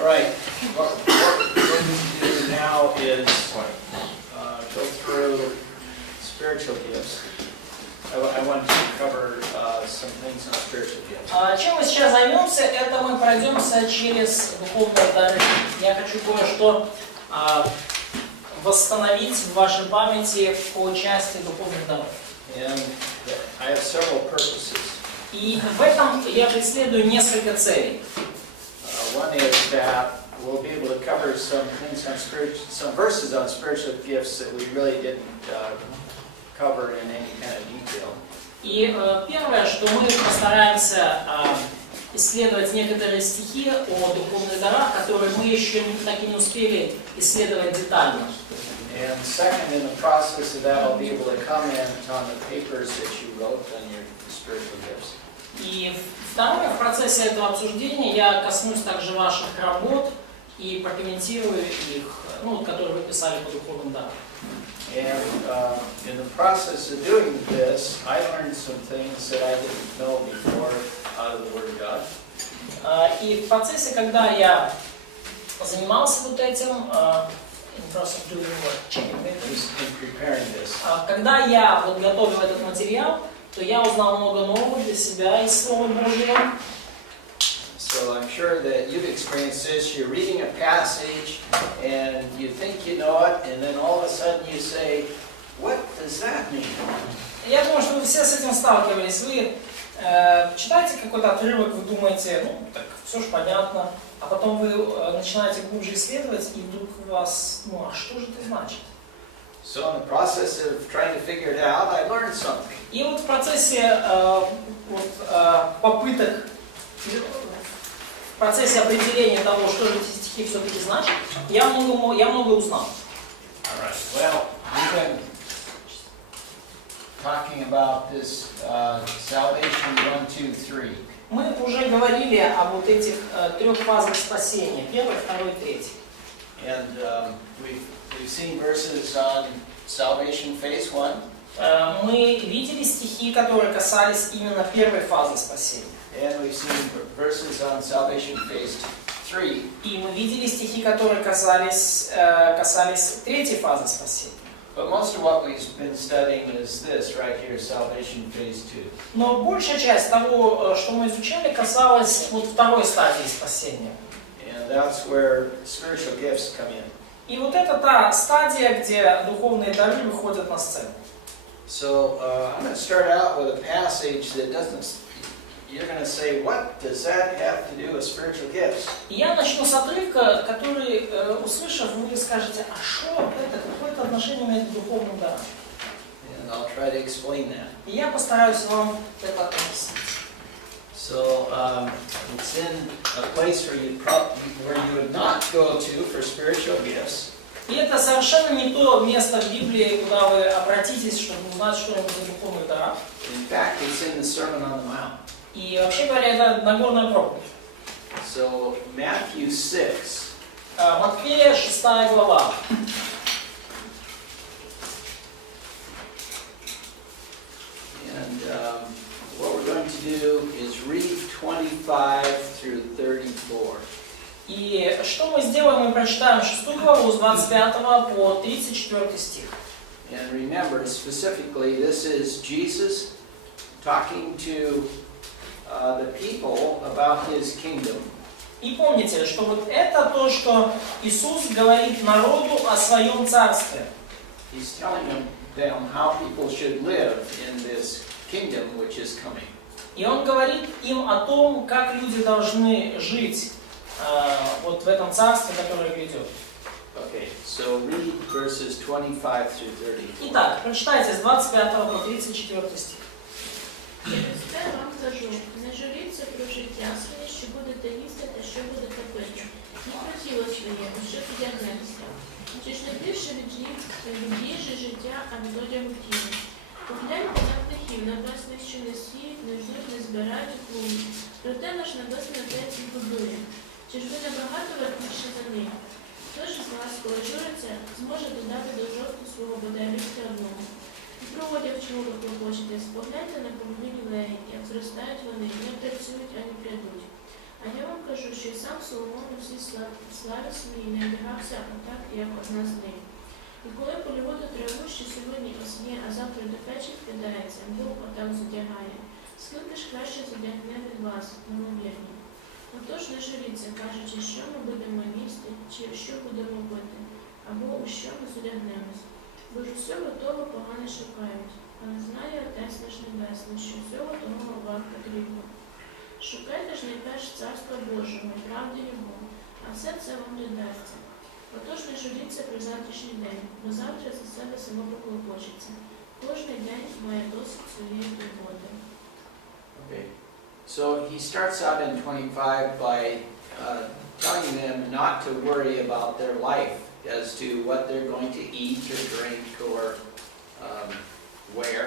All right. What we're going to do now is go through spiritual gifts. I want to cover some things on spiritual gifts. Чем мы сейчас займемся, это мы пройдемся через духовные дары. Я хочу кое-что восстановить в вашей памяти по части духовных даров. And I have several purposes. И в этом я преследую несколько целей. One is that we'll be able to cover some things on some verses on spiritual gifts that we really didn't cover in any kind of detail. И первое, что мы постараемся исследовать некоторые стихи о духовных дарах, которые мы еще так и не успели исследовать детально. And second, in the process of that, I'll be able to comment on the papers that you wrote on your spiritual gifts. И второе, в процессе этого обсуждения я коснусь также ваших работ и прокомментирую их, которые вы писали по духовным дарам. And in the process of doing this, I learned some things that I didn't know before out of the Word of God. И в процессе, когда я занимался вот этим, когда я готовил этот материал, то я узнал много нового для себя из Слова Божьего. So I'm sure that you've experienced this. You're reading a passage and you think you know it, and then all of a sudden you say, "What does that mean?" Я думаю, что вы все с этим сталкивались. Вы читаете какой-то отрывок, вы думаете, так все же понятно, а потом вы начинаете глубже исследовать, и вдруг у вас, а что же это значит? So in the process of trying to figure it out, I learned something. И вот в процессе попыток, в процессе определения того, что же эти стихи все-таки значат, я много узнал. All right. Well, we've been talking about this salvation 1, 2, 3. Мы уже говорили о вот этих трех фазах спасения: первый, второй, третий. And we've seen verses on salvation phase 1. Мы видели стихи, которые касались именно первой фазы спасения. And we've seen verses on salvation phase 3. И мы видели стихи, которые касались третьей фазы спасения. But most of what we've been studying is this right here, salvation phase 2. Но большая часть того, что мы изучали, касалась вот второй стадии спасения. And that's where spiritual gifts come in. И вот это та стадия, где духовные дары выходят на сцену. So I'm going to start out with a passage that doesn't. You're going to say, what does that have to do with spiritual gifts? И я начну с отрывка, который, услышав, вы скажете, а что это, какое-то отношение имеет к духовным дарам? And I'll try to explain that. И я постараюсь вам это объяснить. So it's in a place where you would not go to for spiritual gifts. И это совершенно не то место в Библии, куда вы обратитесь, чтобы узнать что-нибудь о духовных дарах. In fact, it's in the Sermon on the Mount. И вообще говоря, это Нагорная проповедь. So Matthew 6. Матфея 6 глава. And what we're going to do is read 25 through 34. И что мы сделаем? Мы прочитаем 6 главу с 25 по 34 стих. And remember, specifically, this is Jesus talking to the people about his kingdom. И помните, что вот это то, что Иисус говорит народу о своем царстве. He's telling them how people should live in this kingdom which is coming. И Он говорит им о том, как люди должны жить вот в этом царстве, которое грядет. Okay, so read verses 25 through 30. Итак, прочитайте с 25 по 34 стих. Я вам кажу, не журіться про життя своє, що будете їсти та що будете пити, ні про тіло своє, що вдягнеться. Чи ж не більше від їжі життя, а від одягу тіла? Погляньте на птахів небесних, що не сіють, не жнуть, не збирають у клуні. Проте наш небесний Отець їх годує. Чи ж ви набагато вартіші за них? Хто ж з вас, коли журиться, зможе додати до жовту свого бодай листя одного? І про одяг, чого ви клопочете, спогляньте на повні лілеї, як зростають вони, не працюють, ані прядуть. А я вам кажу, кажу, що і сам Соломон у всій славі своїй не одягався отак, як одна з них. І коли полювати траву, що сьогодні осні, а завтра до печі вкидається, Бог отак задягає. Скільки ж краще задягне від вас, немовірні. Отож не журіться, кажучи, що ми будемо їсти, чи що будемо пити, або у що ми задягнемось. Бо ж усього того погано шукають, але знає Отець наш Небесний, що всього того вам потрібно. Шукайте ж найперш Царства Божого, правди Його, а все це вам додасться. Отож не журіться про завтрашній день, бо завтра за себе само поклопочеться. Кожний день має досить своєї турботи. Okay. So he starts out in 25 by telling them not to worry about their life as to what they're going to eat or drink or wear.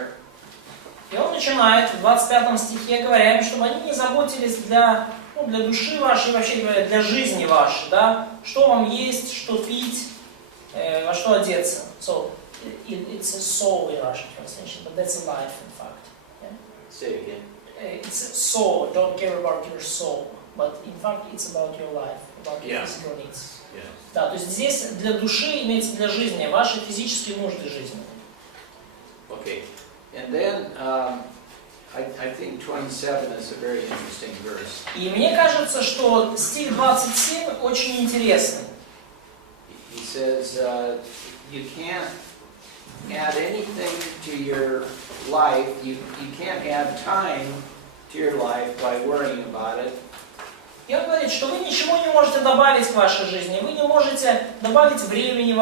И он начинает в 25 стихе, говоря им, чтобы они не заботились для души вашей, вообще говоря, для жизни вашей, да, что вам есть, что пить, во что одеться. So, it's a soul in Russian translation, but that's a life, in fact. Yeah? Say it again. It's a soul, don't care about your soul, but in fact it's about your life, about your physical needs. Yeah. Да, то есть здесь для души имеется для жизни, ваши физические нужды жизни. Okay. And then I think 27 is a very interesting verse. И мне кажется, что стих 27 очень интересный. He says you can't add anything to your life. You can't add time to your life by worrying about it. И он говорит, что вы ничего не можете добавить к вашей жизни, вы не можете добавить времени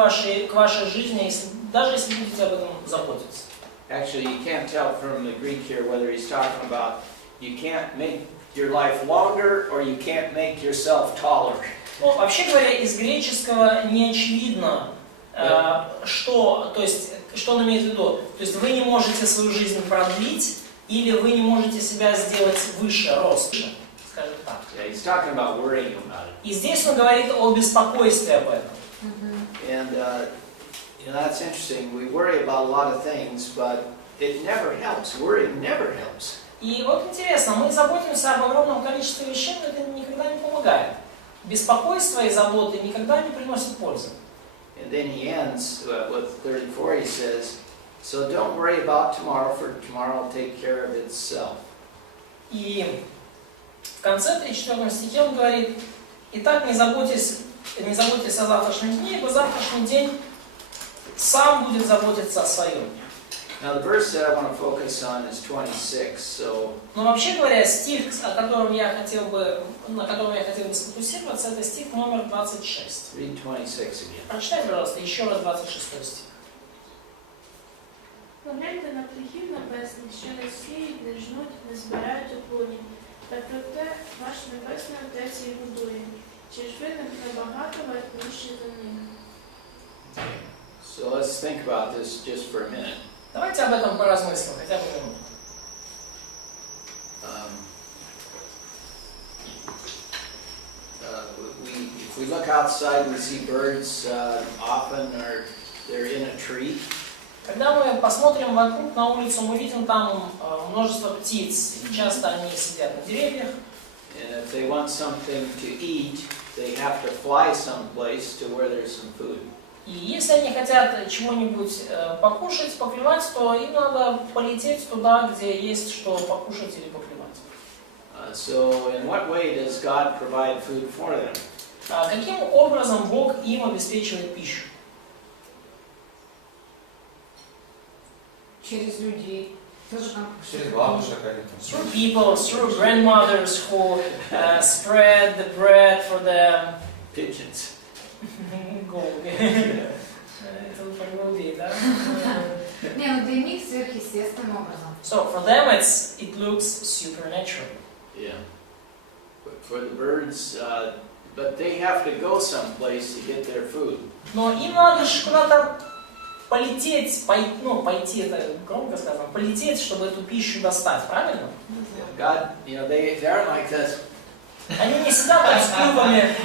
к вашей жизни, даже если будете об этом заботиться. Actually, you can't tell from the Greek here whether he's talking about you can't make your life longer or you can't make yourself taller. Ну, вообще говоря, из греческого не очевидно, что он имеет в виду. То есть вы не можете свою жизнь продлить, или вы не можете себя сделать выше, рост, скажем так. Yeah, he's talking about worrying about it. И здесь он говорит о беспокойстве об этом. And that's interesting. We worry about a lot of things, but it never helps. Worrying never helps. И вот интересно, мы заботимся об огромном количестве вещей, но это никогда не помогает. Беспокойство и заботы никогда не приносят пользы. And then he ends with 34. He says, "So don't worry about tomorrow, for tomorrow will take care of itself." И в конце 34 стихе он говорит: «Итак, не заботьтесь о завтрашнем дне, ибо завтрашний день сам будет заботиться о своем». Now the verse that I want to focus on is 26. So. Но вообще говоря, стих, на котором я хотел бы сфокусироваться, это стих номер 26. Read 26 again. Прочитай, пожалуйста, еще раз 26 стих. Погляньте на птахів небесних, що не сіють, не жнуть, не збирають у полі, та проте ваш небесний Отець їх годує. Чи ж ви не набагато вартніші за них? So let's think about this just for a minute. Давайте об этом поразмыслим, хотя бы минуту. If we look outside, we see birds often they're in a tree. Когда мы посмотрим вокруг на улицу, мы видим там множество птиц, и часто они сидят на деревьях. And if they want something to eat, they have to fly someplace to where there's some food. И если они хотят чего-нибудь покушать, поклевать, то им надо полететь туда, где есть что покушать или поклевать. So in what way does God provide food for them? Каким образом Бог им обеспечивает пищу? Через людей. Через бабушек или Through people, through grandmothers who spread the bread for them. Pigeons. Голуби. Это про голубей, да? Не, ну для них сверхъестественным образом. So for them it looks supernatural. Yeah. But for the birds, but they have to go someplace to get their food. Но им надо же куда-то полететь, пойти, это громко сказано, полететь, чтобы эту пищу достать, правильно? God, they aren't like this. Они не сидят там с клювами.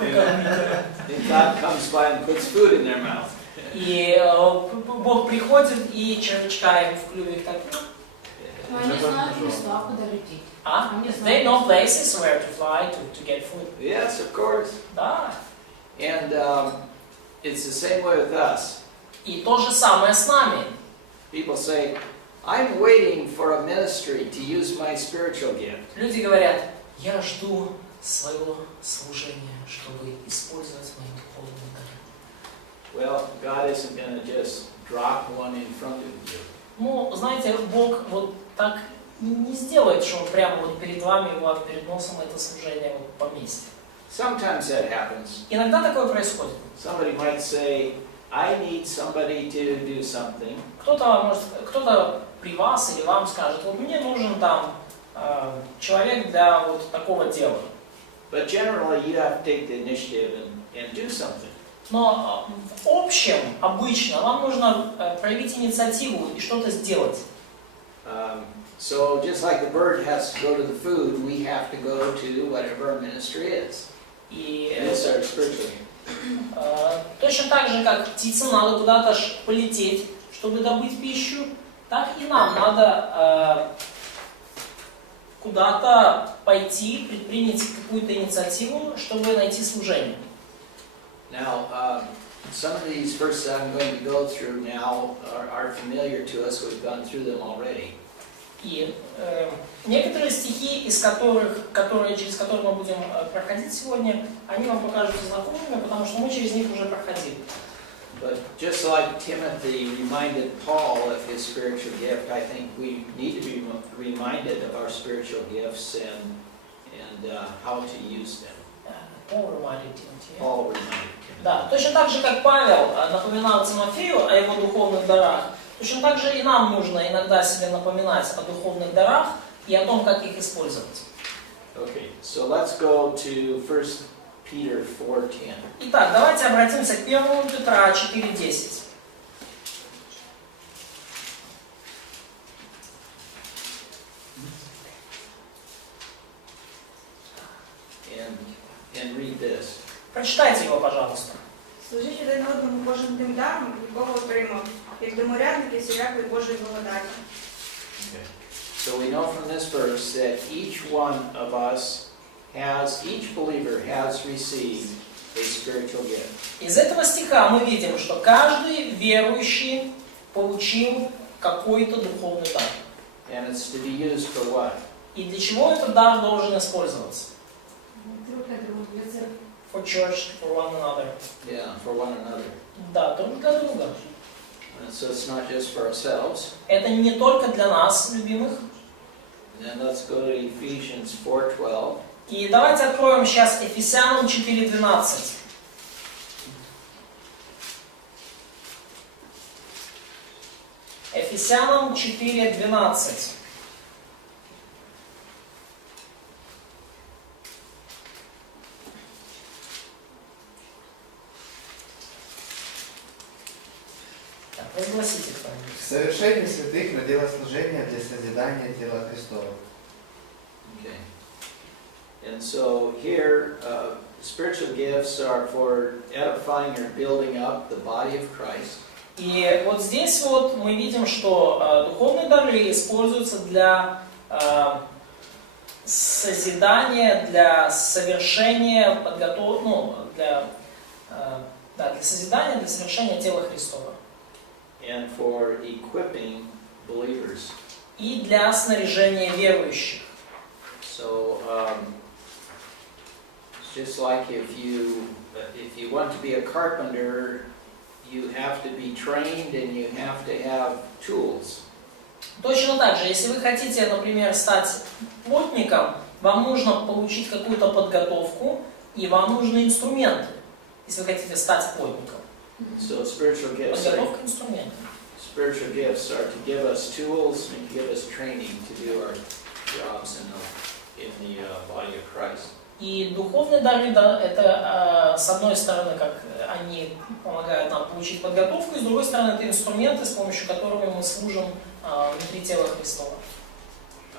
And God comes by and puts food in their mouth. И Бог приходит и червячка им в клюве так. Но они знают места, куда лететь. They know places where to fly to get food. Yes, of course. Да. And it's the same way with us. И то же самое с нами. People say, I'm waiting for a ministry to use my spiritual gift. Люди говорят, я жду своего служения, чтобы использовать мои духовные дары. Well, God isn't going to just drop one in front of you. Ну, знаете, Бог вот так не сделает, что прямо вот перед вами, у вас перед носом это служение вот поместит. Sometimes that happens. Иногда такое происходит. Somebody might say, I need somebody to do something. Кто-то при вас или вам скажет, вот мне нужен там человек для вот такого дела. But generally, you have to take the initiative and do something. Но в общем, обычно, вам нужно проявить инициативу и что-то сделать. So just like the bird has to go to the food, we have to go to whatever our ministry is. И And it's our spiritual gift. точно так же, как птице надо куда-то полететь, чтобы добыть пищу, так и нам надо куда-то пойти, предпринять какую-то инициативу, чтобы найти служение. Now, some of these verses I'm going to go through now are familiar to us. We've gone through them already. И некоторые стихи, через которые мы будем проходить сегодня, они вам покажутся знакомыми, потому что мы через них уже проходили. But just like Timothy reminded Paul of his spiritual gift, I think we need to be reminded of our spiritual gifts and how to use them. Paul reminded Timothy. Да, точно так же, как Павел напоминал Тимофею о его духовных дарах, точно так же и нам нужно иногда себе напоминать о духовных дарах и о том, как их использовать. Okay, so let's go to 1 Peter 4:10. Итак, давайте обратимся к 1 Петра 4:10. And read this. Прочитайте его, пожалуйста. Служіть один одному Божим тим даром, якого отримав, як доморядники всілякої Божої благодаті. Okay. So we know from this verse that each one of us each believer has received a spiritual gift. Из этого стиха мы видим, что каждый верующий получил какой-то духовный дар. And it's to be used for what? И для чего этот дар должен использоваться? Друг для друга, для церкви. For church, for one another. Yeah, for one another. Да, друг для друга. And so it's not just for ourselves. Это не только для нас, любимых. And then let's go to Ephesians 4:12. И давайте откроем сейчас Ефесянам 4:12. Ефесянам 4:12. Так, разгласите кто-нибудь. В совершении святых на дело служения для созидания тела Христова. Okay. And so here, spiritual gifts are for edifying or building up the body of Christ. И вот здесь вот мы видим, что духовные дары используются для созидания, для совершения, для созидания, для совершения тела Христова. And for equipping believers. И для снаряжения верующих. So, it's just like if you want to be a carpenter, you have to be trained and you have to have tools. Точно так же, если вы хотите, например, стать плотником, вам нужно получить какую-то подготовку и вам нужны инструменты, если вы хотите стать плотником. So spiritual gifts are to give us tools and give us training to do our jobs in the body of Christ. И духовные дары, да, это с одной стороны, как они помогают нам получить подготовку, и с другой стороны, это инструменты, с помощью которых мы служим внутри тела Христова.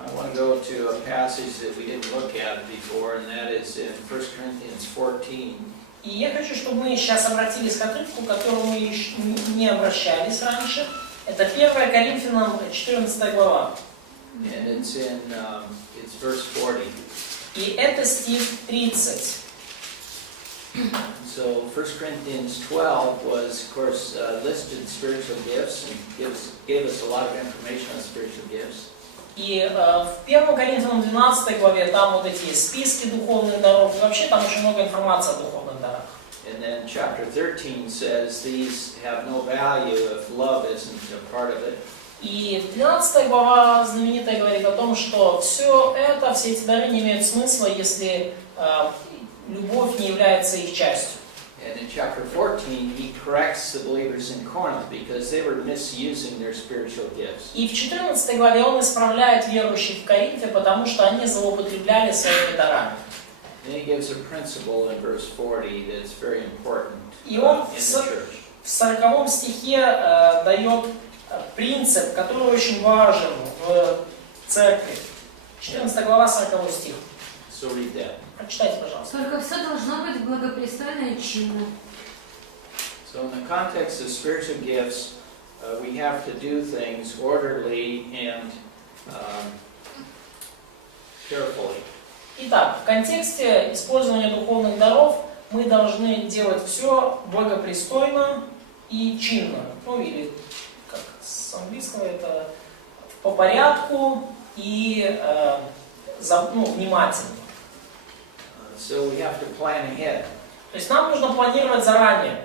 I want to go to a passage that we didn't look at before, and that is in 1 Corinthians 14. И я хочу, чтобы мы сейчас обратились к отрывку, к которому мы еще не обращались раньше. Это 1 Коринфянам 14 глава. And it's in, it's verse 40. И это стих 30. So 1 Corinthians 12 was, of course, listed spiritual gifts and gave us a lot of information on spiritual gifts. И в 1 Коринфянам 12 главе там вот эти списки духовных даров. И вообще там очень много информации о духовных дарах. And then chapter 13 says these have no value if love isn't a part of it. И 13 глава знаменитая говорит о том, что все эти дары не имеют смысла, если любовь не является их частью. And in chapter 14, he corrects the believers in Corinth because they were misusing their spiritual gifts. И в 14 главе он исправляет верующих в Коринфе, потому что они злоупотребляли своими дарами. Then he gives a principle in verse 40 that's very important И in он the church. в 40 стихе дает принцип, который очень важен в церкви. 14 глава, 40 стих. So read that. Прочитайте, пожалуйста. Только все должно быть благопристойно и чинно. So in the context of spiritual gifts, we have to do things orderly and carefully. Итак, в контексте использования духовных даров мы должны делать все благопристойно и чинно. Ну или, как с английского, это по порядку и внимательно. So we have to plan ahead. То есть нам нужно планировать заранее.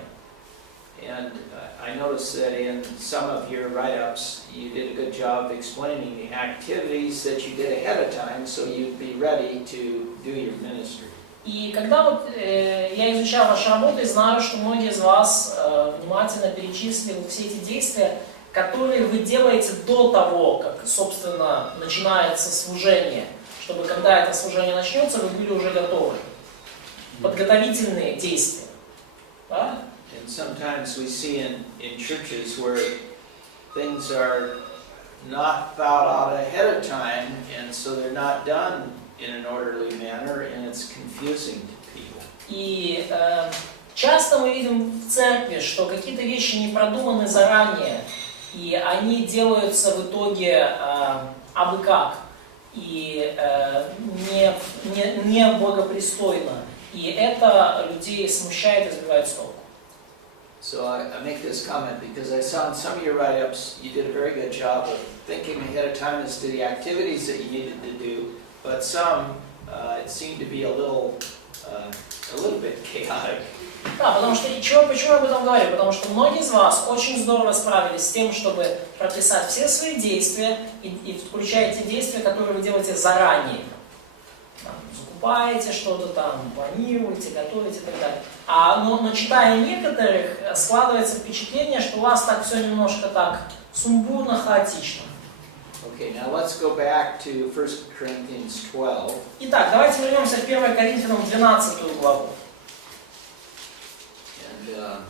And I noticed that in some of your write-ups, you did a good job explaining the activities that you did ahead of time so you'd be ready to do your ministry. И когда вот я изучал ваши работы, знаю, что многие из вас внимательно перечислили все эти действия, которые вы делаете до того, как, собственно, начинается служение, чтобы когда это служение начнется, вы были уже готовы. Подготовительные действия. Да? And sometimes we see in churches where things are not thought out ahead of time, and so they're not done in an orderly manner, and it's confusing to people. И часто мы видим в церкви, что какие-то вещи не продуманы заранее, и они делаются в итоге абы как, и не благопристойно. И это людей смущает и сбивает с толку. So I make this comment because I saw in some of your write-ups you did a very good job of thinking ahead of time as to the activities that you needed to do, but some it seemed to be a little bit chaotic. Да, потому что почему я об этом говорю? Потому что многие из вас очень здорово справились с тем, чтобы прописать все свои действия и включая те действия, которые вы делаете заранее. Закупаете что-то там, планируете, готовите и так далее. Но читая некоторых, складывается впечатление, что у вас так все немножко так сумбурно, хаотично. Okay, now let's go back to 1 Corinthians 12. Итак, давайте вернемся к 1 Коринфянам 12 главу. And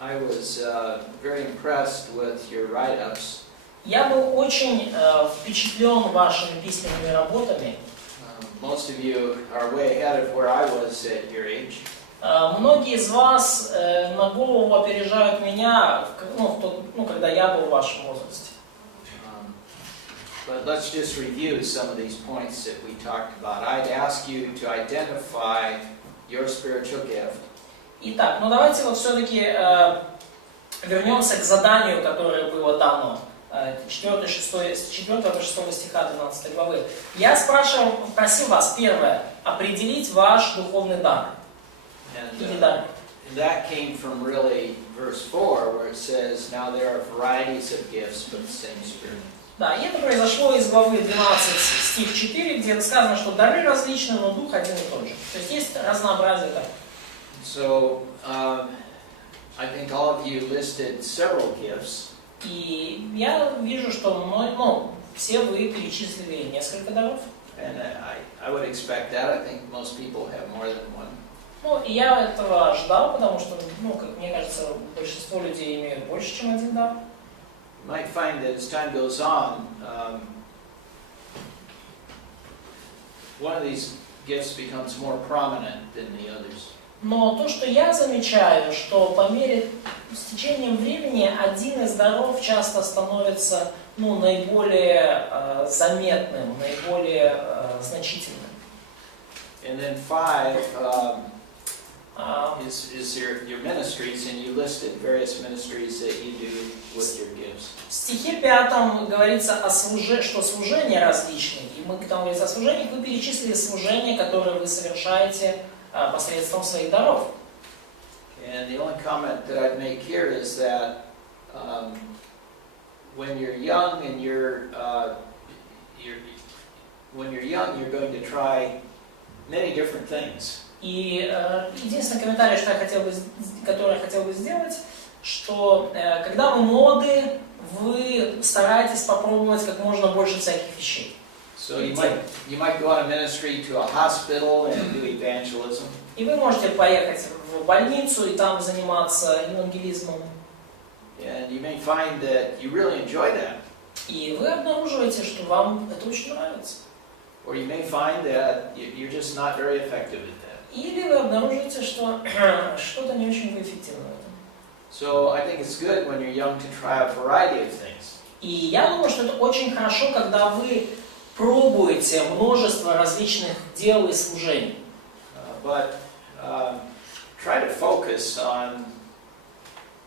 I was very impressed with your write-ups. Я был очень впечатлен вашими письменными работами. Most of you are way ahead of where I was at your age. Многие из вас на голову опережают меня, когда я был в вашем возрасте. But let's just review some of these points that we talked about. I'd ask you to identify your spiritual gift. Итак, давайте вот все-таки вернемся к заданию, которое было дано. 4-6 стиха 12 главы. Я просил вас, первое, определить ваш духовный дар. And that came from really verse 4, where it says, now there are varieties of gifts, but the same Spirit. Да, и это произошло из главы 12, стих 4, где сказано, что дары различны, но дух один и тот же. То есть есть разнообразие даров. So, I think all of you listed several gifts. И я вижу, что все вы перечислили несколько даров. And I would expect that. I think most people have more than one. И я этого ожидал, потому что, как мне кажется, большинство людей имеют больше, чем один дар. You might find that as time goes on, one of these gifts becomes more prominent than the others. Но то, что я замечаю, что по мере с течением времени один из даров часто становится наиболее заметным, наиболее значительным. And then 5 is your ministries, and you listed various ministries that you do with your gifts. В стихе 5 говорится что служения различные, и мы там говорится о служениях, вы перечислили служения, которые вы совершаете посредством своих даров. And the only comment that I'd make here is that when you're young and you're going to try many different things. И единственный комментарий, который я хотел бы сделать, что когда вы молоды, вы стараетесь попробовать как можно больше всяких вещей. So you might go on a ministry to a hospital and do evangelism. И вы можете поехать в больницу и там заниматься евангелизмом. And you may find that you really enjoy that. И вы обнаруживаете, что вам это очень нравится. Or you may find that you're just not very effective at that. Или вы обнаружите, что что-то не очень эффективно в этом. So I think it's good when you're young to try a variety of things. И я думаю, что это очень хорошо, когда вы пробуете множество различных дел и служений. But try to focus on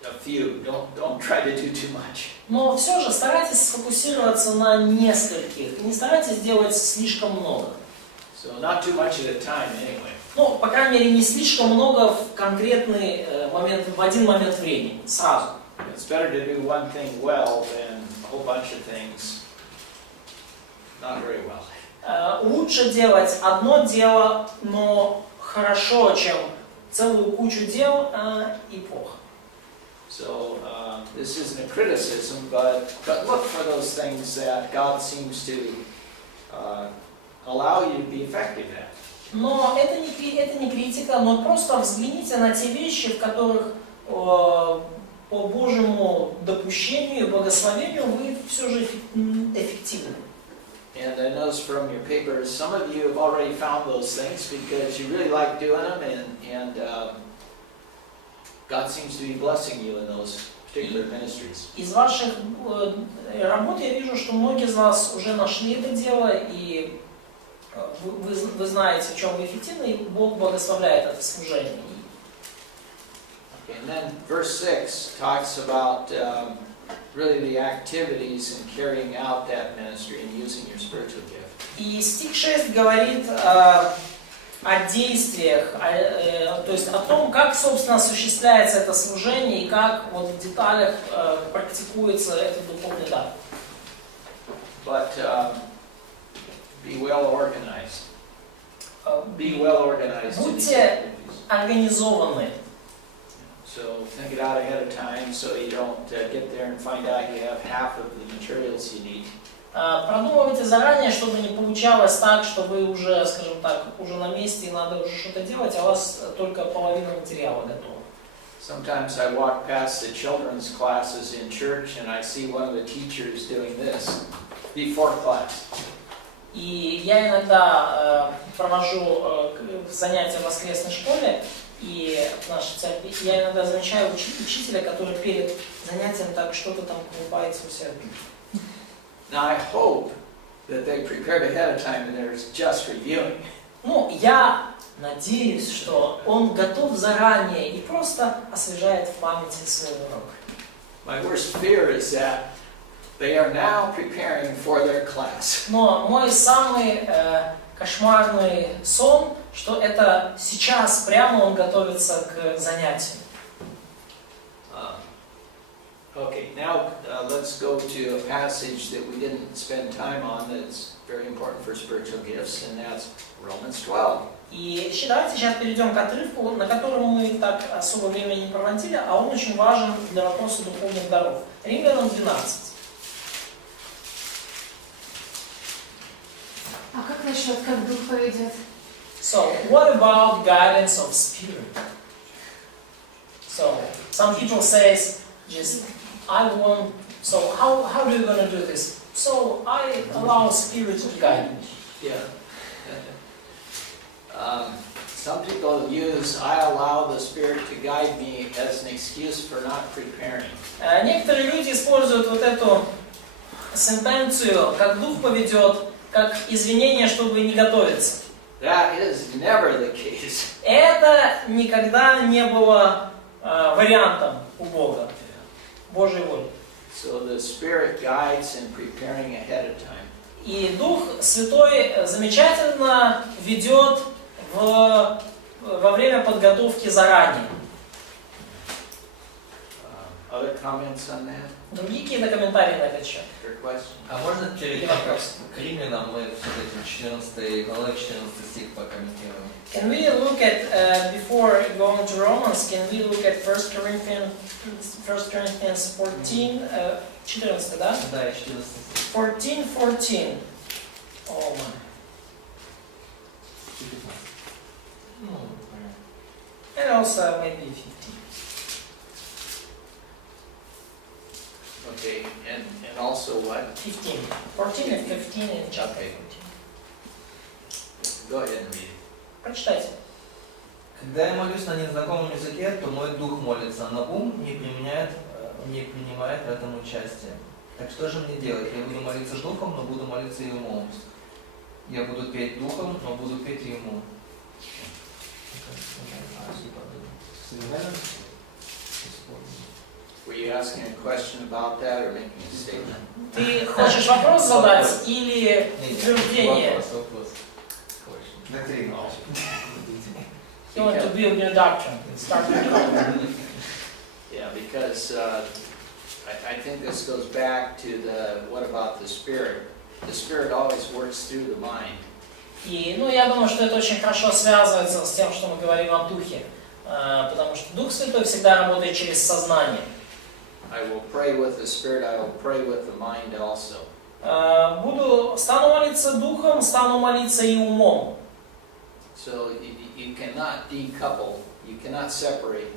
a few. Don't try to do too much. Но все же старайтесь сфокусироваться на нескольких. И не старайтесь делать слишком много. So not too much at a time anyway. Ну, по крайней мере, не слишком много в конкретный момент, в один момент времени, сразу. It's better to do one thing well than a whole bunch of things not very well. Лучше делать одно дело, но хорошо, чем целую кучу дел и плохо. So this isn't a criticism, but look for those things that God seems to allow you to be effective at. Но это не критика, но просто взгляните на те вещи, в которых по Божьему допущению и благословению вы все же эффективны. And I noticed from your papers, some of you have already found those things because you really like doing them, and God seems to be blessing you in those particular ministries. Из ваших работ я вижу, что многие из вас уже нашли это дело, и вы знаете, в чем вы эффективны, и Бог благословляет это служение. Okay, and then verse 6 talks about really the activities in carrying out that ministry and using your spiritual gift. И стих 6 говорит о действиях, то есть о том, как, собственно, осуществляется это служение и как вот в деталях практикуется этот духовный дар. But be well organized. Be well organized. Будьте организованы. So think it out ahead of time so you don't get there and find out you have half of the materials you need. Продумывайте заранее, чтобы не получалось так, что вы уже, скажем так, уже на месте и надо уже что-то делать, а у вас только половина материала готова. Sometimes I walk past the children's classes in church and I see one of the teachers doing this before class. И я иногда провожу занятия в воскресной школе, и в нашей церкви я иногда замечаю учителя, который перед занятием так что-то там колупается у себя. Now I hope that they prepared ahead of time and they're just reviewing. Ну, я надеюсь, что он готов заранее и просто освежает в памяти свой урок. My worst fear is that they are now preparing for their class. Но мой самый кошмарный сон, что это сейчас прямо он готовится к занятию. Okay, now let's go to a passage that we didn't spend time on that's very important for spiritual gifts, and that's Romans 12. И давайте сейчас перейдем к отрывку, на котором мы так особо времени не проводили, а он очень важен для вопроса духовных даров. Римлянам 12. А как насчет, как Дух поведет? So, what about guidance of spirit? So, some people say, just, so how are you going to do this? So, I allow spirit to guide me. Yeah. Some people use "I allow the Spirit to guide me" as an excuse for not preparing. Некоторые люди используют вот эту сентенцию, как Дух поведет, как извинение, чтобы не готовиться. That is never the case. Это никогда не было вариантом у Бога, Божьей воли. So the Spirit guides in preparing ahead of time. И Дух Святой замечательно ведет во время подготовки заранее. Other comments on that? Другие какие-то комментарии на этот счет? Your question? А можно перейти вопрос. к Римлянам, мы все-таки 14 главы, 14 стих покомментируем. Can we look at, before going to Romans, can we look at 1 Corinthians 14, 14, да? Да, и 14 стих. 14. Oh my. Ну, And also maybe 15. Okay, and also what? 15. 14 and 15 in chapter 14. Go ahead and read it. Прочитайте. Когда я молюсь на незнакомом языке, то мой дух молится, но ум не принимает в этом участие. Так что же мне делать? Я буду молиться духом, но буду молиться и умом. Я буду петь духом, но буду петь и умом. Were you asking a question about that or making a statement? Ты хочешь вопрос задать или утверждение? Вопрос. Доктрина. You want to build your doctrine. Start your doctrine. Yeah, because I think this goes back to the what about the Spirit? The Spirit always works through the mind. И, я думаю, что это очень хорошо связывается с тем, что мы говорим о Духе. Потому что Дух Святой всегда работает через сознание. I will pray with the Spirit, I will pray with the mind also. Стану молиться Духом, стану молиться и умом. So you cannot decouple, you cannot separate.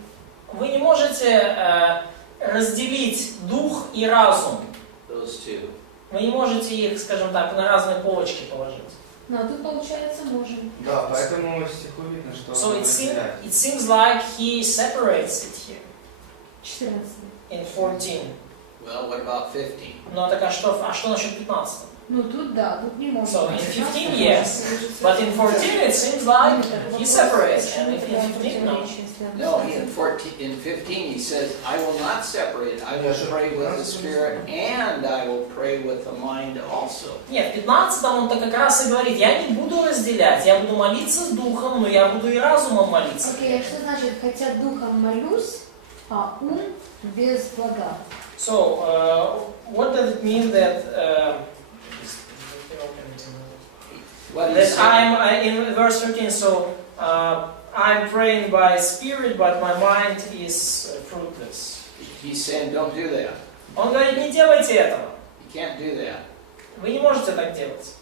Вы не можете разделить Дух и разум. Those two. Вы не можете их, скажем так, на разные полочки положить. Ну, а тут, получается, можем. Да, поэтому стиху видно, что So он it разделяет. seems like he separates it here 14. in 14. Well, what about 15? Ну так а что насчет 15? Ну, тут да, тут не можем. So in 15 yes, but in 14 it seems like he separates, and if in 15 no. No, in 15 he says, I will not separate, I will pray with the Spirit and I will pray with the mind also. Нет, в 15 он-то как раз и говорит, я не буду разделять, я буду молиться с Духом, но я буду и разумом молиться. Окей, что значит, хотя духом молюсь, а ум без плода? So, what does it mean that What he's that I'm saying, in verse 13? So I'm praying by spirit, but my mind is fruitless. he's saying, don't do that. Он говорит, не делайте этого. You can't do that. Вы не можете так делать.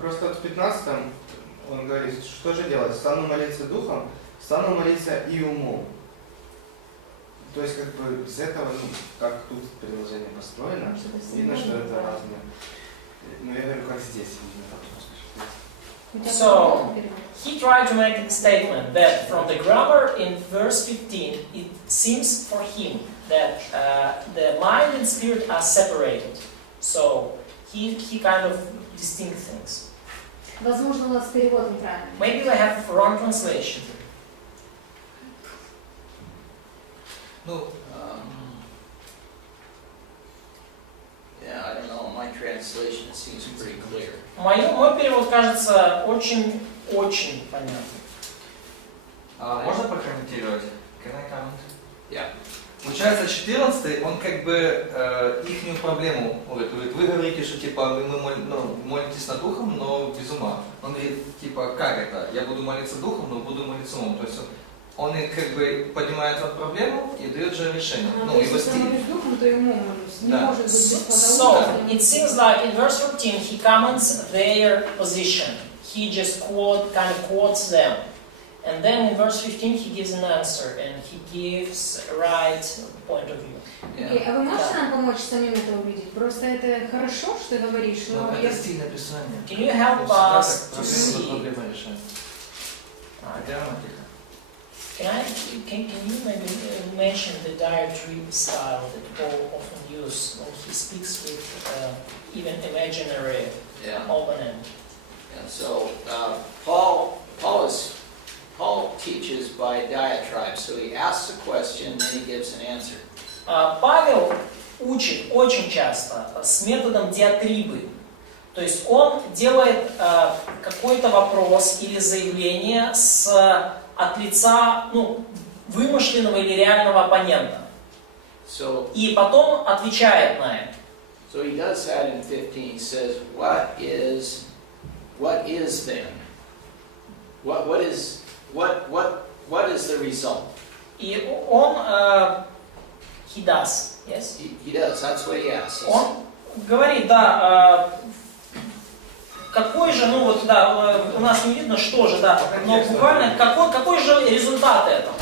Просто вот в 15-м он говорит, что же делать? Стану молиться духом, стану молиться и умом. То есть, как бы, из этого, как тут предложение построено, видно, что это разные. Ну, я говорю, как здесь видно. So, he tried to make a statement that from the grammar in verse 15, it seems for him that the mind and spirit are separated. So, he kind of distinct things. Возможно, у нас перевод неправильный. Maybe we have wrong translation. Yeah, I don't know, my translation seems pretty clear. Мой перевод кажется очень понятным. Можно прокомментировать? Can I comment? Yeah. Получается, 14 он как бы ихнюю проблему говорит. Вы говорите, что типа вы молитесь над духом, но без ума. Он говорит, типа, как это? Я буду молиться духом, но буду молиться умом. То есть он как бы поднимает эту проблему и дает же решение. То есть, если я молюсь духом, то и умом молюсь. Не Да. может быть без So, плода. it seems like in verse 14 he comments their position. He just kind of quotes them. And then in verse 15 he gives an answer and he gives a right point of view. Окей, а вы можете нам помочь самим это увидеть. Просто это хорошо, что ты говоришь, Ну, но это стильное писание. Can you help us to Проблема see? проблема решает. Грамматика. Can you maybe mention the diatribe style that Paul often uses when he speaks with even imaginary opponent? And so Paul teaches by diatribe. So he asks a question, then he gives an answer. Павел учит очень часто с методом диатрибы. То есть он делает какой-то вопрос или заявление от лица вымышленного или реального оппонента. So, И потом отвечает на это. so he does that in 15. He says, what is then? What is the result? И он he does, yes? He does. That's what he asks. Он говорит, да, какой же, у нас не видно, что же, да, но буквально, какой же результат этого?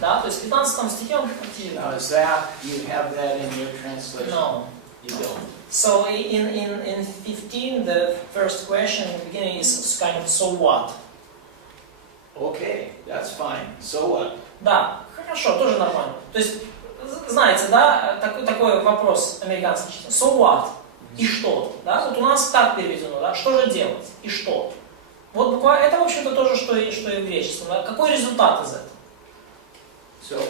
Да, то есть в 15 стихе он Now, is that, you have that in your translation? No. You don't. So in 15, the first question in the beginning is kind of, so what? Okay, that's fine. So what? Да, хорошо, тоже нормально. То есть, знаете, да, такой вопрос американский. So what? И что? Да? Вот у нас так переведено, да? Что же делать? И что? Вот буквально, это, в общем-то, тоже, что и в греческом. Да? Какой результат из этого? So,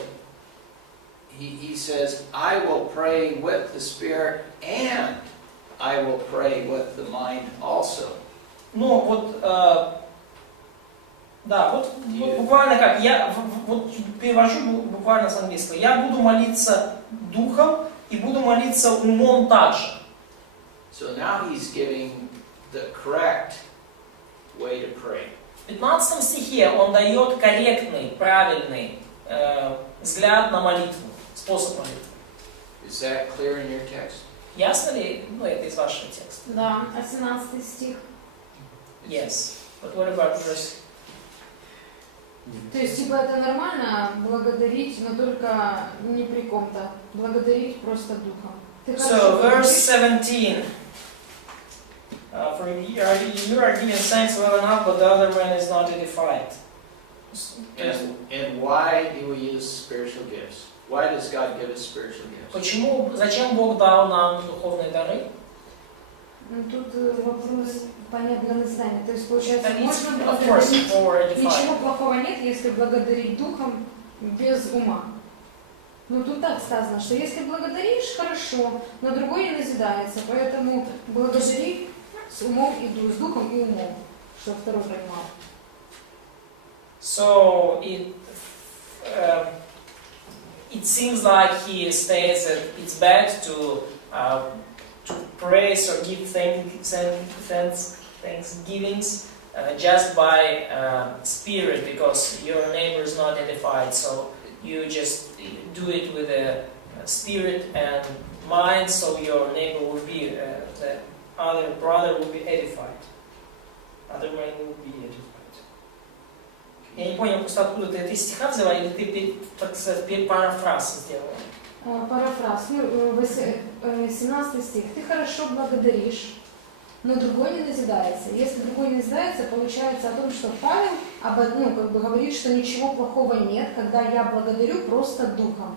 he says, I will pray with the Spirit and I will pray with the mind also. Ну, вот, да, вот буквально как, я вот перевожу буквально с английского. Я буду молиться духом и буду молиться умом также. So now he's giving the correct way to pray. В 15 стихе он дает корректный, правильный взгляд на молитву, способ молитвы. Is that clear in your text? Ясно ли, это из вашего текста? Да, 18 стих. Yes. But what about verse? То есть, типа, это нормально благодарить, но только не при ком-то. Благодарить просто духом. Ты So, хорошо verse говоришь. 17. For you are giving thanks well enough, but the other man is not edified. And why do we use spiritual gifts? Why does God give us spiritual gifts? Зачем Бог дал нам духовные дары? Ну, тут вопрос понятно знания. То есть, получается, It's, можно of course, благодарить. for edified. Ничего плохого нет, если благодарить духом без ума. Ну, тут так сказано, что если благодаришь, хорошо, но другой не назидается. Поэтому благодари с умом и с духом и умом, чтобы второй понимал. So it seems like he states that it's bad to praise or give thanksgivings just by spirit, because your neighbor is not edified. So you just do it with a spirit and mind, so your neighbor will be, the other brother will be edified. Other man will be edified. Я не понял, просто откуда ты из стиха взяла, или ты, так сказать, парафраз сделала? Парафраз. 17 стих. Ты хорошо благодаришь, но другой не назидается. Если другой не назидается, получается о том, что Павел говорит, что ничего плохого нет, когда я благодарю просто духом.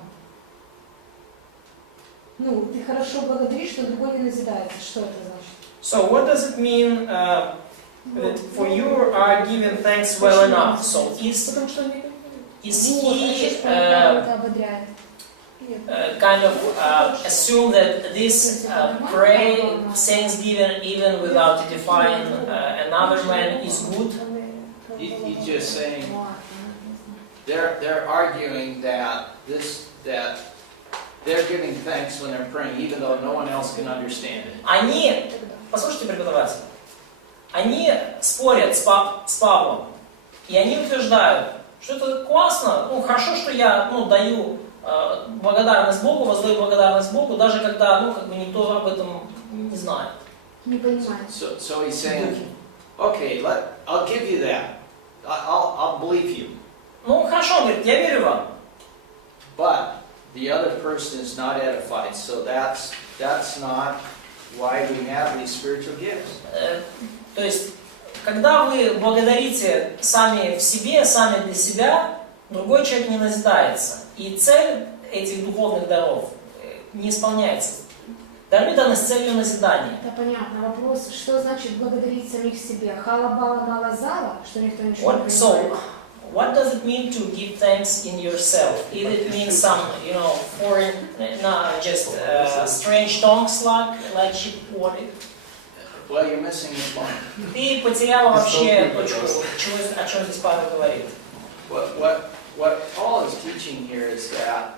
Ну, ты хорошо благодаришь, но другой не назидается. Что это значит? So what does it mean that for you are giving thanks well enough? So is he kind of assume that this pray thanksgiving even without edifying another man is good? He's just saying they're arguing that they're giving thanks when they're praying, even though no one else can understand it. Послушайте, преподаватель, они спорят с Павлом, и они утверждают, что это классно, хорошо, что я даю благодарность Богу, воздаю благодарность Богу, даже когда никто об этом не знает. Не понимает. So he's saying, okay, I'll give you that. I'll believe you. Хорошо, он говорит, я верю вам. But the other person is not edified. So that's not why we have these spiritual gifts. То есть, когда вы благодарите сами в себе, сами для себя, другой человек не назидается. И цель этих духовных даров не исполняется. Дары даны с целью назидания. Это понятно. Вопрос, что значит благодарить самих себе? Халабала мала зала, что никто ничего не So, понимает? what does it mean to give thanks in yourself? If it means some, foreign, not just strange tongues like she wanted? Well, you're missing the point. Ты потерял вообще точку, о чем здесь Павел говорит. What Paul is teaching here is that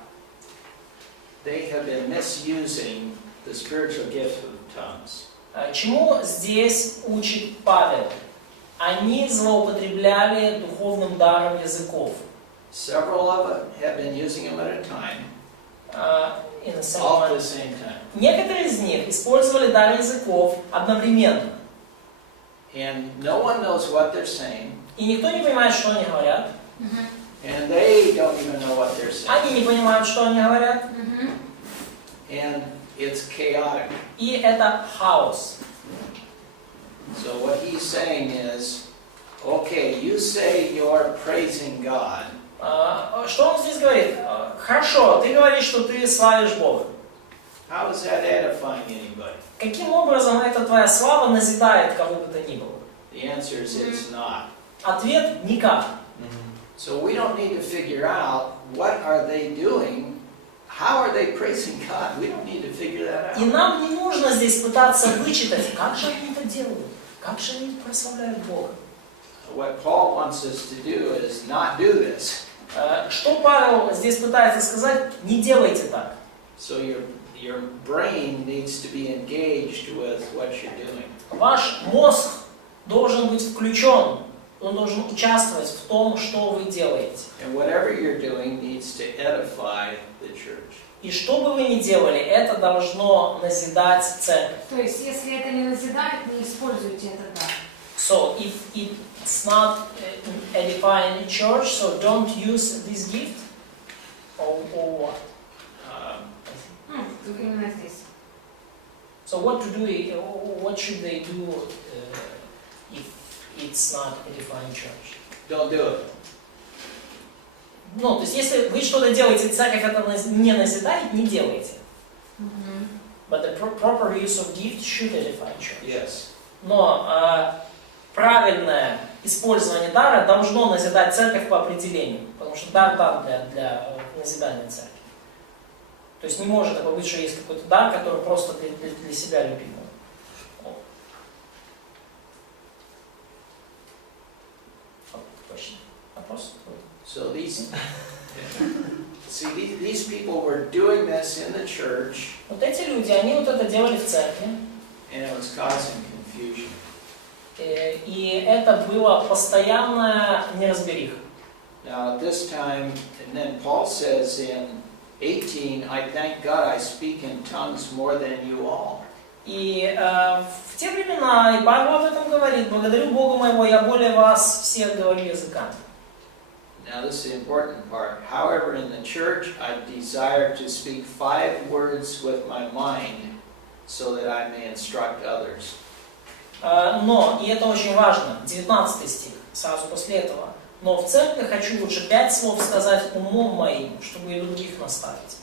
they have been misusing the spiritual gift of tongues. Чему здесь учит Павел? Они злоупотребляли духовным даром языков. Several of them have been using them at a time, In the same all at way. the same time. Некоторые из них использовали дар языков одновременно. And no one knows what they're saying, И никто не понимает, что они говорят. and they don't even know what they're saying. Они не понимают, что они говорят. And it's chaotic. И это хаос. So what he's saying is, okay, you say you're praising God, Что он здесь говорит? Хорошо, ты говоришь, что ты славишь Бога. how is that edifying anybody? Каким образом эта твоя слава назидает кого бы то ни было? The answer is it's not. Ответ – никак. So we don't need to figure out what are they doing, how are they praising God? We don't need to figure that И out. нам не нужно здесь пытаться вычитать, как же они это делают, как же они прославляют Бога. What Paul wants us to do is not do this. Что Павел здесь пытается сказать? Не делайте так. So your brain needs to be engaged with what you're doing. Ваш мозг должен быть включен, он должен участвовать в том, что вы делаете. And whatever you're doing needs to edify the church. И что бы вы ни делали, это должно назидать церковь. То есть, если это не назидает, не используйте это дар. So if it's not edifying the church, so don't use this gift. Or what? Именно здесь. So what to do? What should they do if it's not edifying church? Don't do it. Ну, то есть, если вы что-то делаете, церковь это не назидает, не делайте. But the proper use of gift should edify church. Yes. Но правильное использование дара должно назидать церковь по определению, потому что дар дан для назидания церкви. То есть не может такое быть, что есть какой-то дар, который просто для себя любимый. Точно. Вопрос? So these people were doing this in the church, Вот эти люди, они вот это делали в церкви, and it was causing confusion. и это было постоянная неразбериха. Now at this time, and then Paul says in 18, I thank God I speak in tongues more than you all. И в те времена, и Павел об этом говорит, благодарю Бога моего, я более вас всех говорю языками. Now this is the important part. However, in the church, I desire to speak 5 words with my mind so that I may instruct others. Но, и это очень важно, 19 стих, сразу после этого. Но в церкви хочу лучше 5 слов сказать умом моим, чтобы и других наставить.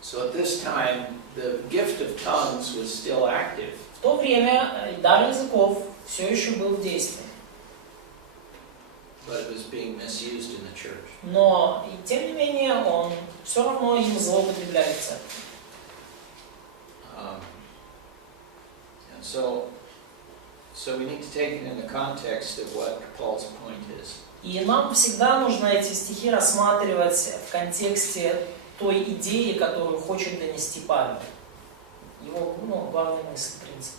So at this time, the gift of tongues was still active. В то время дар языков все еще был в действии. But it was being misused in the church. Но, и тем не менее, он все равно им злоупотребляет в церкви. And so we need to take it in the context of what Paul's point is. И нам всегда нужно эти стихи рассматривать в контексте той идеи, которую хочет донести Павел. Его главная мысль, принцип.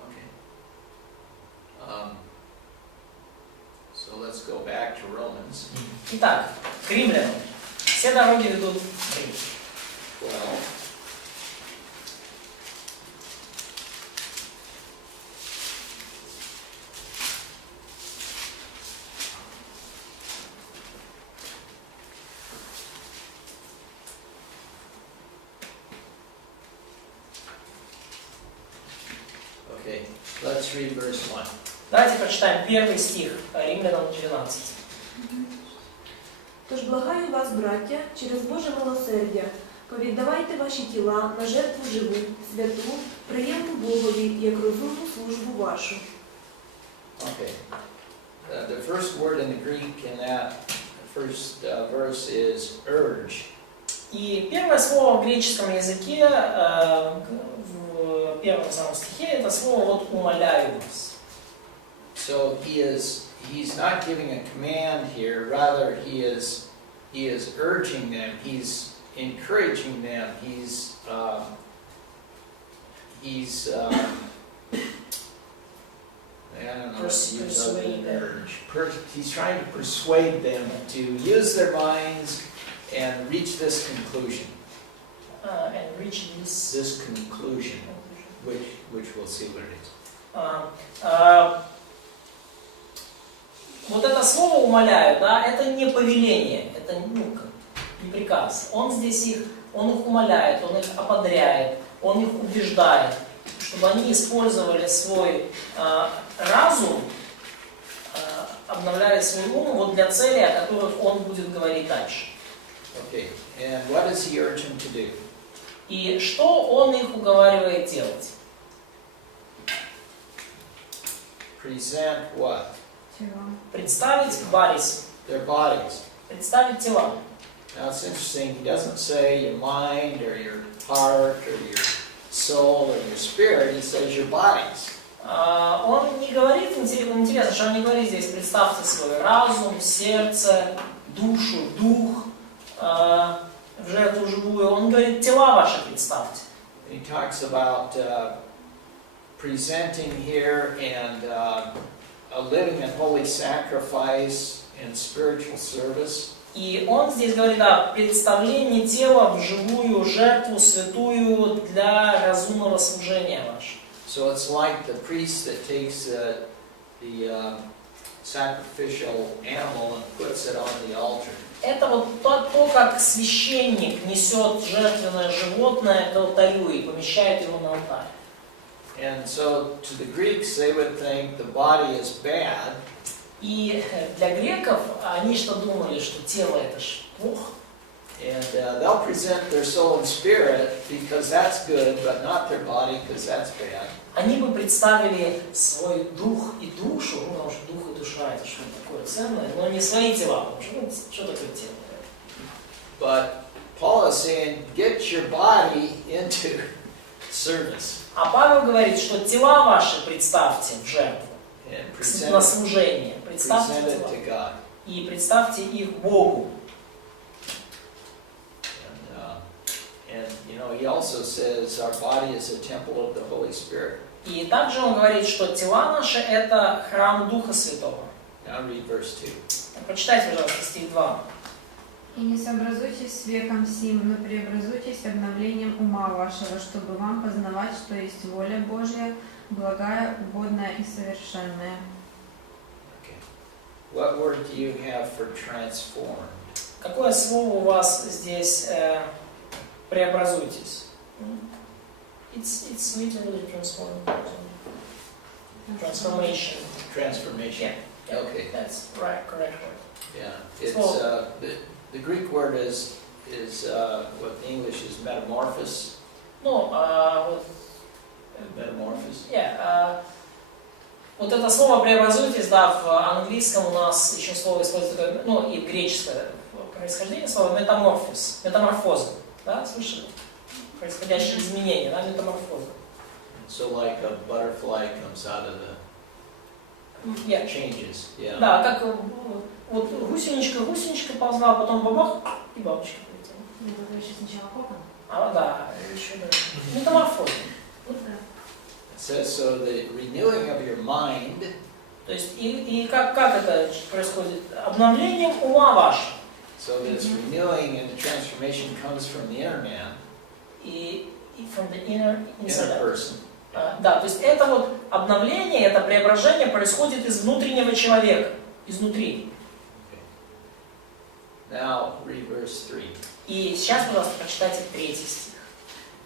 Okay. So let's go back to Romans Итак, к римлянам. Все дороги ведут в Рим. 12. Okay, let's read verse 1. Давайте прочитаем первый стих, Римлянам 12. Тож благаю вас, браття, через Боже милосердя, повіддавайте ваші тіла на жертву живу, святу, приємну Богові, як розумну службу вашу. Okay. The first word in the Greek in that first verse is urge. И первое слово в греческом языке, в первом самом стихе, это слово вот «умоляю вас». So he's not giving a command here, rather he is urging them, he's encouraging them, he's I don't know what to use other than urge. He's trying to persuade them to use their minds and reach this conclusion. And reach This conclusion, which we'll see what it is. Вот это слово «умоляю», да, это не повеление, это не приказ. Он их умоляет, он их ободряет, он их убеждает, чтобы они использовали свой разум, обновляли свой ум вот для целей, о которых он будет говорить дальше. Okay, and what does he urge them to do? И что он их уговаривает делать? Present what? Представить bodies, Their bodies. представить тела. Now it's interesting, he doesn't say your mind or your heart or your soul or your spirit, he says your bodies. Он не говорит, интересно, что он не говорит здесь, представьте свой разум, сердце, душу, дух в жертву живую. Он говорит, тела ваши представьте. He talks about presenting here and living in holy sacrifice and spiritual service. И он здесь говорит о представлении тела в живую жертву святую для разумного служения вашего. So it's like the priest that takes the sacrificial animal and puts it on the altar. Это вот то, как священник несет жертвенное животное к алтарю и помещает его на алтарь. And so to the Greeks, they would think the body is bad. И для греков, они что думали, что тело это ж плохо. And they'll present their soul and spirit because that's good, but not their body because that's bad. Они бы представили свой дух и душу, потому что дух и душа это что-то такое ценное, но не свои тела, потому что такое тело? But Paul is saying, get your body into service. А Павел говорит, что тела ваши представьте в жертву, And на present служение. Представьте it тела. to God. И представьте их Богу. And you know, he also says our body is a temple of the Holy Spirit. И также он говорит, что тела наши это храм Духа Святого. Now read verse 2. Прочитайте, пожалуйста, стих 2. И не сообразуйтесь с веком сим, но преобразуйтесь обновлением ума вашего, чтобы вам познавать, что есть воля Божья, благая, угодная и совершенная. Okay. What word do you have for transform? Какое слово у вас здесь преобразуйтесь? It's literally transformation. Transformation. Yeah. Okay. That's right, correct word. Yeah. It's So- the Greek word is what in English is metamorphosis. Ну, вот, Metamorphosis. вот это слово преобразуйтесь, да, в английском у нас еще слово используется, такое, ну и в греческое происхождение слова метаморфоза, да, слышали? Происходящие изменения, да, метаморфоза. So like a butterfly comes out of the Yeah. changes. Yeah. Да, как вот гусеничка ползла, потом бабах, и бабочка полетела. Это еще сначала кокон. Да, еще да. Метаморфоза. It says so the renewing of your mind. То есть, и как это происходит? Обновлением ума вашего. So this renewing and the transformation comes from the inner man, И from the inner inner person. Да, то есть это вот обновление, это преображение происходит из внутреннего человека, изнутри. Now read verse 3. И сейчас, пожалуйста, прочитайте 3 стих.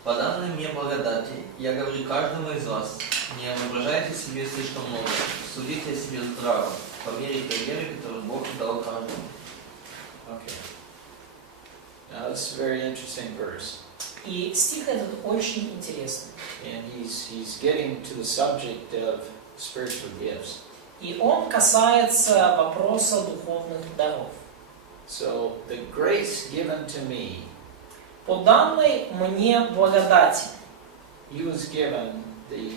По данной мне благодати, я говорю каждому из вас, Не воображайте себе слишком много. Судите о себе здраво, по мере той веры, которую Бог дал каждому. Okay. Now this is a very interesting verse. И стих этот очень интересный. And he's getting to the subject of spiritual gifts. И он касается вопроса духовных даров. So the grace given to me, По данной мне благодати he was given the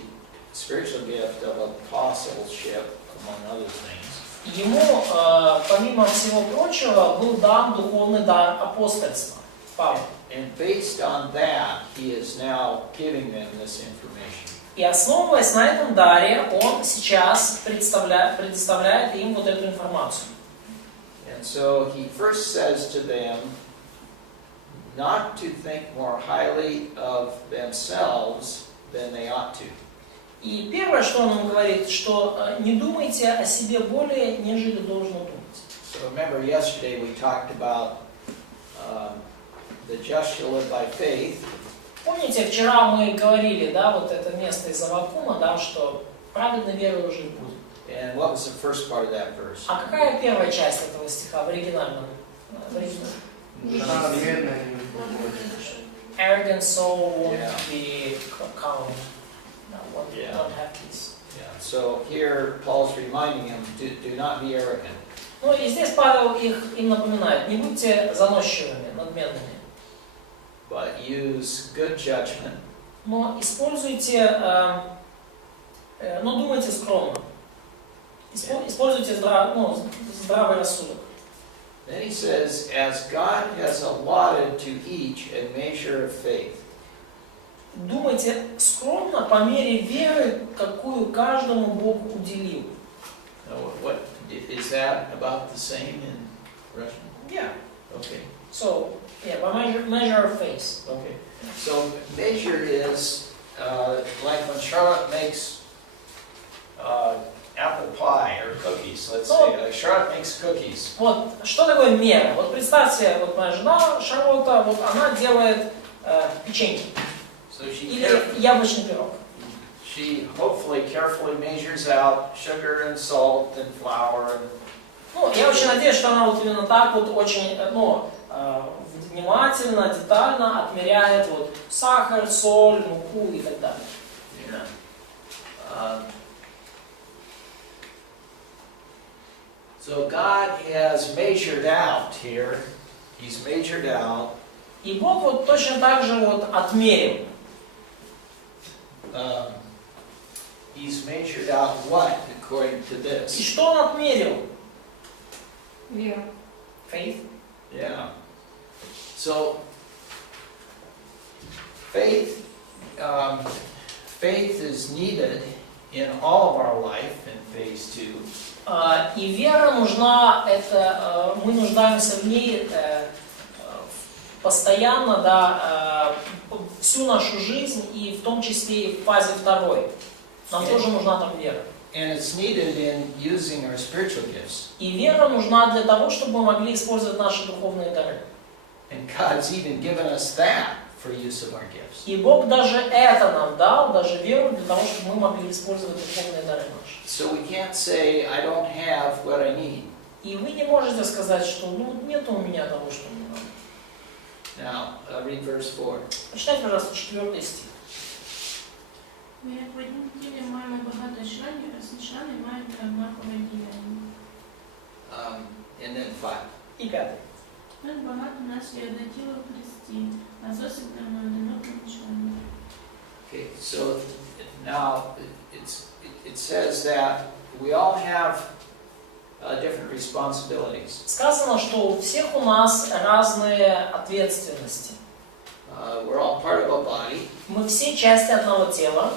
spiritual gift of apostleship, among other things. ему, помимо всего прочего, был дан духовный дар апостольства. Павел. And based on that, he is now giving them this information. И основываясь на этом даре, он сейчас предоставляет им вот эту информацию. And so he first says to them not to think more highly of themselves than they ought to. И первое, что он им говорит, что не думайте о себе более, нежели должно думать. So remember yesterday we talked about the just shall live by faith. Помните, вчера мы говорили, да, вот это место из Аввакума, да, что праведной верой жить будет. And what was the first part of that verse? А какая первая часть этого стиха в оригинальном? Arrogant soul won't Yeah. be calm. No, won't Yeah. have peace. Yeah. So here Paul's reminding them, do not be arrogant. Ну и здесь Павел им напоминает, не будьте заносчивыми, надменными, But use good judgment. но используйте, но думайте скромно. Используйте здравый рассудок. Then he says, as God has allotted to each a measure of faith. Думайте скромно по мере веры, какую каждому Бог уделил. Now, what is that about the same in Russian? Yeah. Okay. So, yeah, by measure of faith. Okay. So measure is like when Charlotte makes apple pie or cookies. Let's say like Charlotte makes cookies. Вот, что такое мера? Вот представьте, вот моя жена Шарлотта, вот она делает печенье So she или яблочный пирог. she hopefully carefully measures out sugar and salt and flour. Ну, я очень надеюсь, что она вот именно так вот очень, внимательно, детально отмеряет вот сахар, соль, муку и так далее. Yeah. So God has measured out here. He's measured out. И Бог вот точно так же вот отмерил. He's measured out what according to И this? что он отмерил? Вера. Faith. Yeah. So faith is needed in all of our life in phase 2. И вера нужна, это мы нуждаемся в ней постоянно, да, всю нашу жизнь и в том числе и в фазе второй. Нам тоже нужна там вера. And it's needed in using our spiritual gifts. И вера нужна для того, чтобы мы могли использовать наши духовные дары. And God's even given us that for use of our gifts. И Бог даже это нам дал, даже веру, для того, чтобы мы могли использовать духовные дары наши. So we can't say, I don't have what I need. И вы не можете сказать, что нет у меня того, что мне надо. Now, read verse 4. Прочитайте, пожалуйста, 4 стих. Ми, як в однім тілі маємо багато членів, а всі члени мають однакове діяння. And then 5. І 5. Так багато нас є одне тіло в Христі, а зовсім не одинокому члену. Okay, so now it says that we all have different responsibilities. Сказано, что у всех у нас разные ответственности. We're all part of a body, Мы все части одного тела.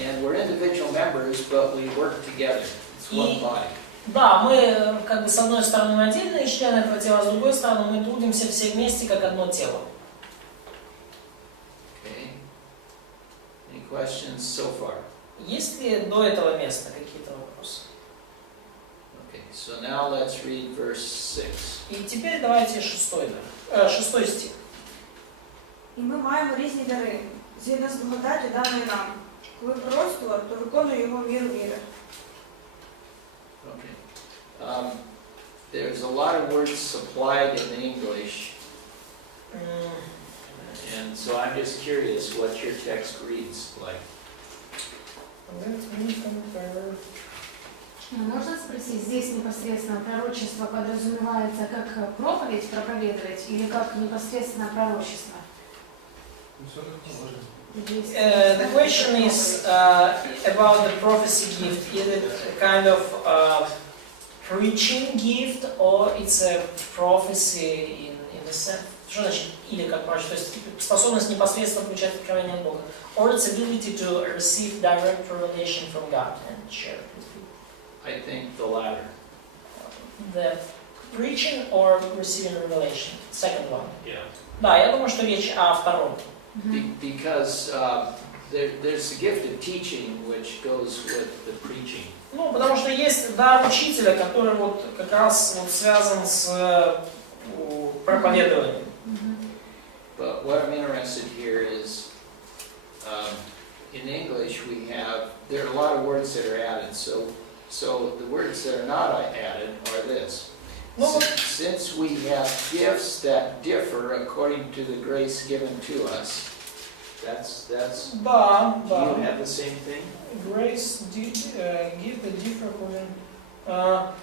and we're individual members, but we work together. It's one body. Да, мы как бы с одной стороны мы отдельные члены этого тела, с другой стороны мы трудимся все вместе как одно тело. Okay. Any questions so far? Есть ли до этого места какие-то вопросы? Okay, so now let's read verse 6. И теперь давайте 6 стих. І ми маємо різні дари. згідно з благодаті даної нам. Коли пророцтво, то виконує його віру віри. Okay. There's a lot of words supplied in English, and so I'm just curious what your text reads like. Можно спросить, здесь непосредственно пророчество подразумевается как проповедь проповедовать или как непосредственно пророчество? The question is about the prophecy gift. Is it a kind of preaching gift or it's a prophecy in the sense? Что значит или как пророчество? То есть способность непосредственно получать откровение от Бога. Or it's ability to receive direct revelation from God and share it with people. I think the latter. The preaching or receiving revelation? Second one. Yeah. Да, я думаю, что речь о втором. Because there's the gift of teaching which goes with the preaching. Ну, потому что есть дар учителя, который вот как раз вот связан с проповедованием. But what I'm interested here is, in English there are a lot of words that are added, so the words that are not added are this. Since we have gifts that differ according to the grace given to us, that's Да, do да. you have the same thing? Grace give the different according.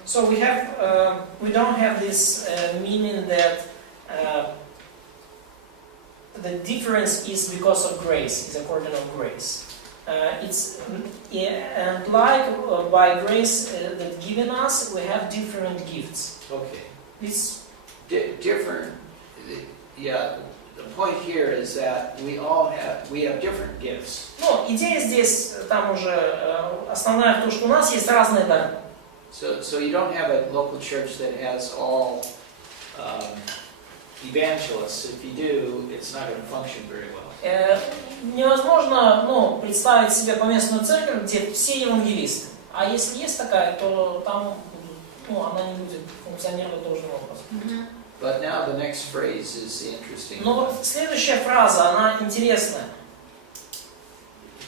So we don't have this meaning that the difference is because of grace, is according to grace. And like by grace that given us, we have different gifts. Okay. It's Different. Yeah. The point here is that we have different gifts. Ну, идея здесь, там уже основная в том, что у нас есть разные дары. So you don't have a local church that has all evangelists. If you do, it's not going to function very well. Невозможно, представить себе поместную церковь, где все евангелисты. А если есть такая, то там, она не будет функционировать должным образом. But now the next phrase is the interesting. Но вот следующая фраза, она интересная.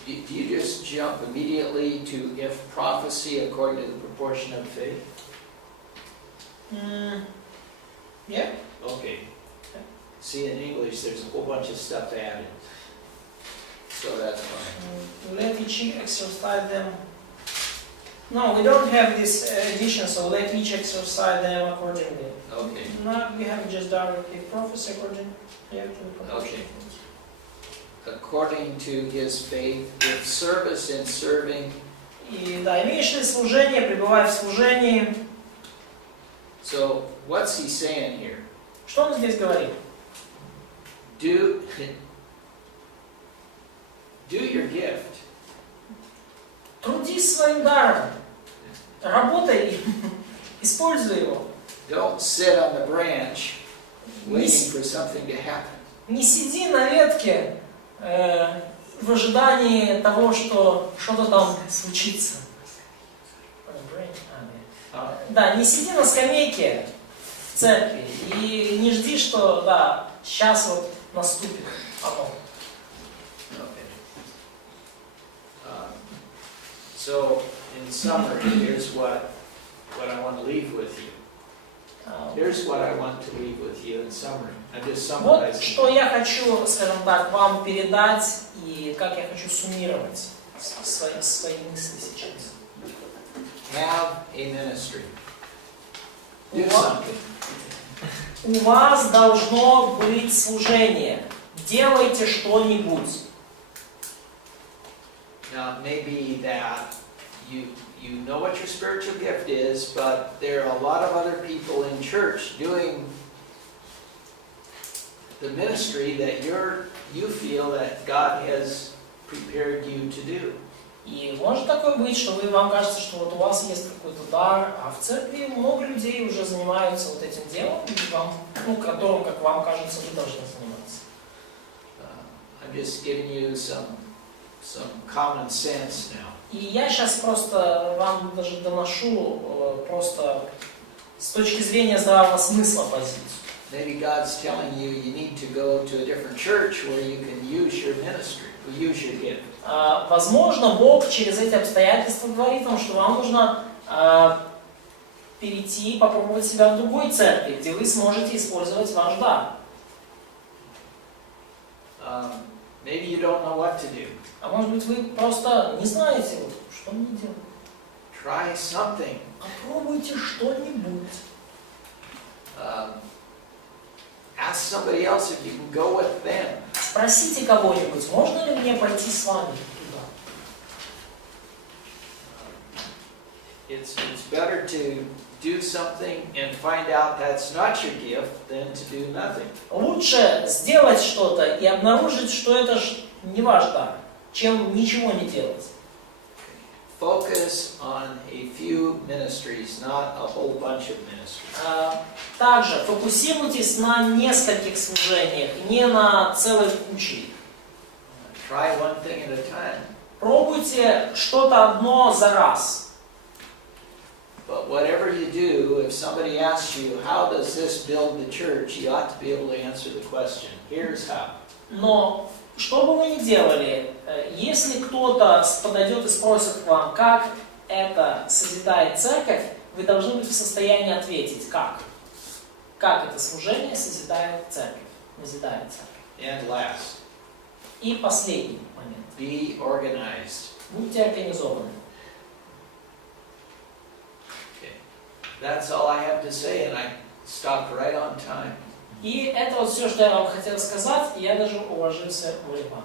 Do you just jump immediately to if prophecy according to the proportion of faith? Yeah. Okay. See, in English, there's a whole bunch of stuff added. So that's fine. Let each exercise them. No, we don't have this addition, so let each exercise them accordingly. Okay. No, we have just directly prophecy according to the proportion. Okay. According to his faith, with service and serving. И да, имеешь ли служение, пребывай в служении. So what's he saying here? Что он здесь говорит? Do your gift. Трудись своим даром, работай им, используй его. Don't sit on the branch waiting for something to happen. Не сиди на ветке в ожидании того, что что-то там случится. Да, не сиди на скамейке в церкви и не жди, что да, сейчас вот наступит потом. So, in summary, here's what I want to leave with you. Here's what I want to leave with you in summary. I'm just Вот summarizing. что я хочу, скажем так, вам передать и как я хочу суммировать свои мысли сейчас. Have a ministry. Do something. У вас должно быть служение. Делайте что-нибудь. Now, maybe that you know what your spiritual gift is, but there are a lot of other people in church doing the ministry that you feel that God has prepared you to do. И может такое быть, что вам кажется, что вот у вас есть какой-то дар, а в церкви много людей уже занимаются вот этим делом, которым, как вам кажется, вы должны заниматься. I'm just giving you some common sense now. И я сейчас просто вам даже доношу просто с точки зрения здравого смысла позицию. Maybe God's telling you you need to go to a different church where you can use your ministry, use your gift. Возможно, Бог через эти обстоятельства говорит вам, что вам нужно перейти, попробовать себя в другой церкви, где вы сможете использовать ваш дар. Maybe you don't know what to do. А может быть, вы просто не знаете, вот, что мне делать. Try something. Попробуйте что-нибудь. Ask somebody else if you can go with them. Спросите кого-нибудь, можно ли мне пойти с вами туда? It's better to do something and find out that's not your gift than to do nothing. Лучше сделать что-то и обнаружить, что это не ваш дар, чем ничего не делать. Focus on a few ministries, not a whole bunch of ministries. Также фокусируйтесь на нескольких служениях, не на целой куче. Try one thing at a time. Пробуйте что-то одно за раз. But whatever you do, if somebody asks you, how does this build the church, you ought to be able to answer the question. Here's how. Но что бы вы ни делали, если кто-то подойдет и спросит вам, как это созидает церковь, вы должны быть в состоянии ответить, как. Как это служение созидает церковь, назидает церковь. And last, И последний момент. be organized. Будьте организованы. That's all I have to say, and I stopped right on time. И это вот все, что я вам хотел сказать, и я даже уложился в время.